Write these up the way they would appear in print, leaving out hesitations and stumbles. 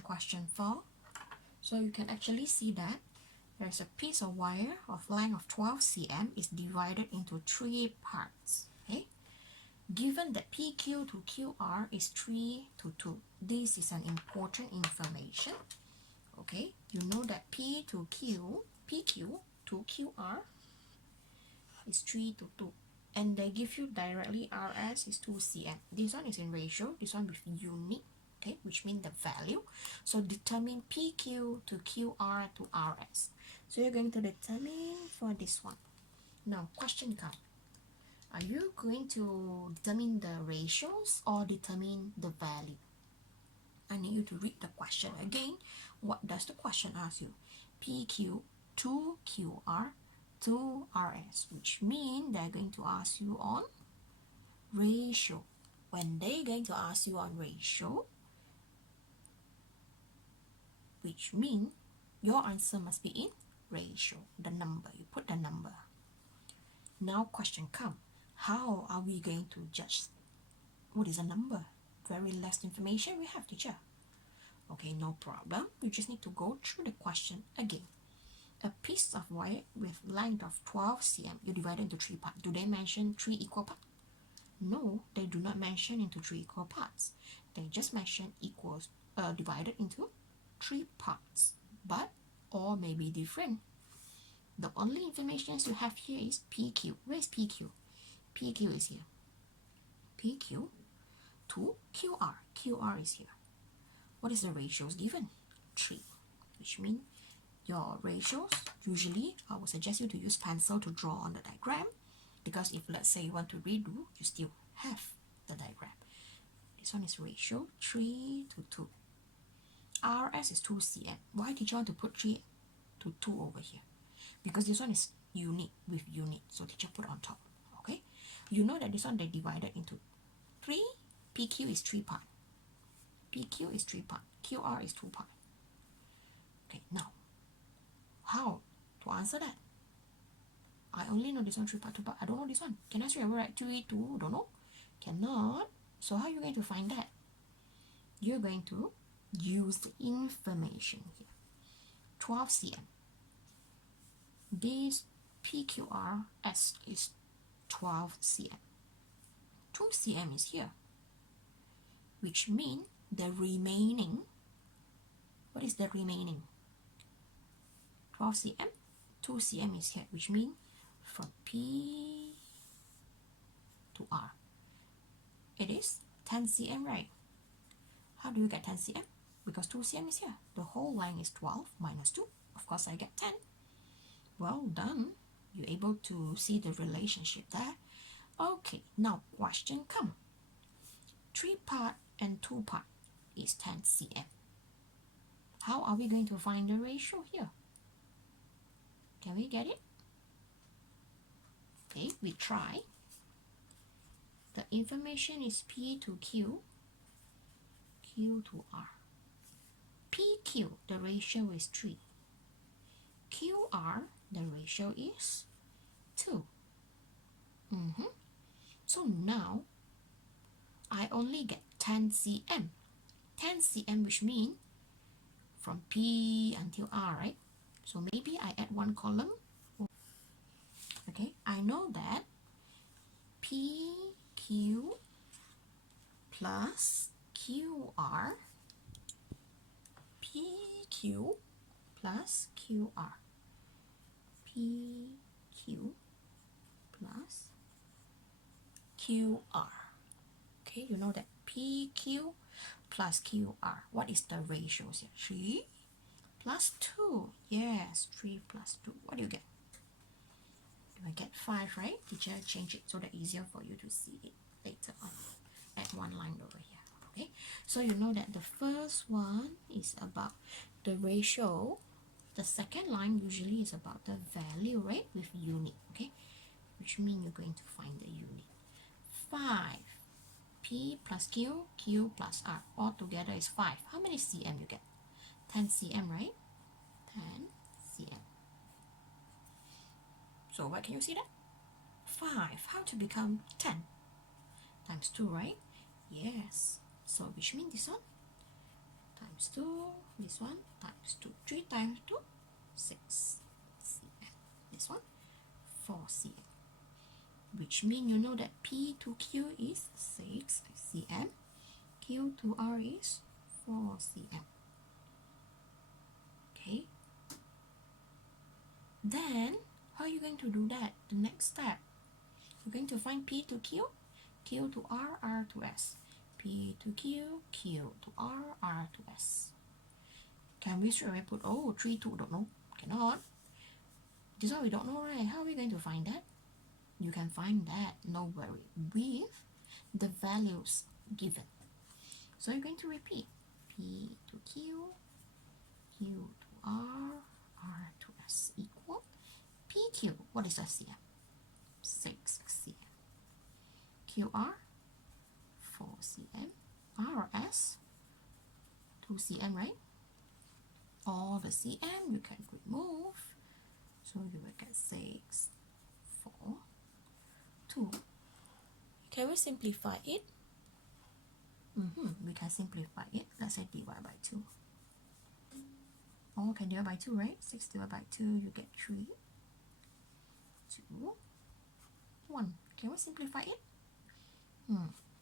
Question 4. So you can actually see that there's a piece of wire of length of 12 cm is divided into 3 parts. Okay. Given that PQ to QR is 3 to 2. This is an important information. Okay. You know that PQ to QR is 3 to 2. And they give you directly RS is 2 cm. This one is in ratio. This one with unit. Okay, which means the value. So determine PQ to QR to RS. So you're going to determine for this one. Now, question comes. Are you going to determine the ratios or determine the value? I need you to read the question again. What does the question ask you? PQ to QR to RS, which means they're going to ask you on ratio. When they're going to ask you on ratio, which means your answer must be in ratio, the number. You put the number. Now question come. How are we going to judge what is a number? Very less information we have, teacher. Okay, no problem. You just need to go through the question again. A piece of wire with length of 12 cm, you divide it into 3 parts. Do they mention 3 equal parts? No, they do not mention into 3 equal parts. They just mention equals divided into 3 parts, but all may be different. The only information you have here is PQ. Where is PQ? PQ is here. PQ to QR. QR is here. What is the ratios given? 3, which means your ratios, usually I would suggest you to use pencil to draw on the diagram, because if let's say you want to redo, you still have the diagram. This one is ratio 3 to 2. RS is 2 cm. Why did you want to put 3 to 2 over here? Because this one is unit with unit, so teacher put on top. Okay, you know that this one they divided into 3. PQ is 3 part. PQ is 3 part. QR is 2 part. Okay, now how to answer that? I only know this one 3 part, 2 part. I don't know this one. Can I straight away write 3, 2? Don't know. Cannot. So how are you going to find that? You're going to use the information here. 12 cm. This PQRS is 12 cm. 2 cm is here, which means the remaining, what is the remaining? 12 cm, 2 cm is here, which means from P to R, it is 10 cm, right? How do you get 10 cm? Because 2 cm is here. The whole length is 12 minus 2. Of course, I get 10. Well done. You're able to see the relationship there. Okay, now question come. 3 part and 2 part is 10 cm. How are we going to find the ratio here? Can we get it? Okay, we try. The information is P to Q, Q to R. PQ, the ratio is 3. QR, the ratio is 2. So now, I only get 10 cm. 10 cm, which means from P until R, right? So maybe I add 1 column. Okay, I know that PQ plus QR, PQ plus QR, PQ plus QR. Okay, you know that PQ plus QR. What is the ratios here? 3 plus 2. Yes, 3 plus 2. What do you get? Do I get 5, right? Teacher change it so that easier for you to see it later on. Add 1 line over here. Okay, so you know that the first one is about the ratio. The second line usually is about the value, right? With unit, okay? Which means you're going to find the unit. 5. P plus Q, Q plus R. All together is 5. How many cm you get? 10 cm, right? 10 cm. So what can you see that? 5. How to become 10? Times 2, right? Yes. So which means this one? times 2, this one times 2, 3 times 2, 6 cm, this one 4 cm, which means you know that P to Q is 6 cm, Q to R is 4 cm. Okay, then how are you going to do that? The next step, you're going to find P to Q, Q to R, R to S. P to Q, Q to R, R to S. Can we straight away put, oh, 3, 2, don't know? Cannot. This one we don't know, right? How are we going to find that? You can find that, no worry, with the values given. So you're going to repeat. P to Q, Q to R, R to S equal PQ. What is that cm? 6 cm. QR, 4 cm. RS, 2 cm, right? All the cm you can remove. So you will get 6, 4, 2. Can we simplify it? We can simplify it. Let's say divide by 2. All can divide by 2, right? 6 divided by 2, you get 3, 2, 1. Can we simplify it?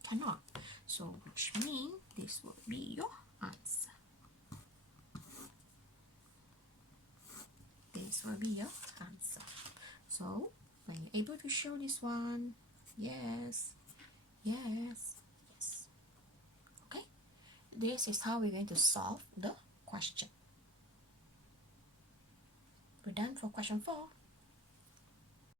Cannot. So which means this will be your answer. This will be your answer. So when you're able to show this one, yes, yes, yes. Okay, this is how we're going to solve the question. We're done for question 4.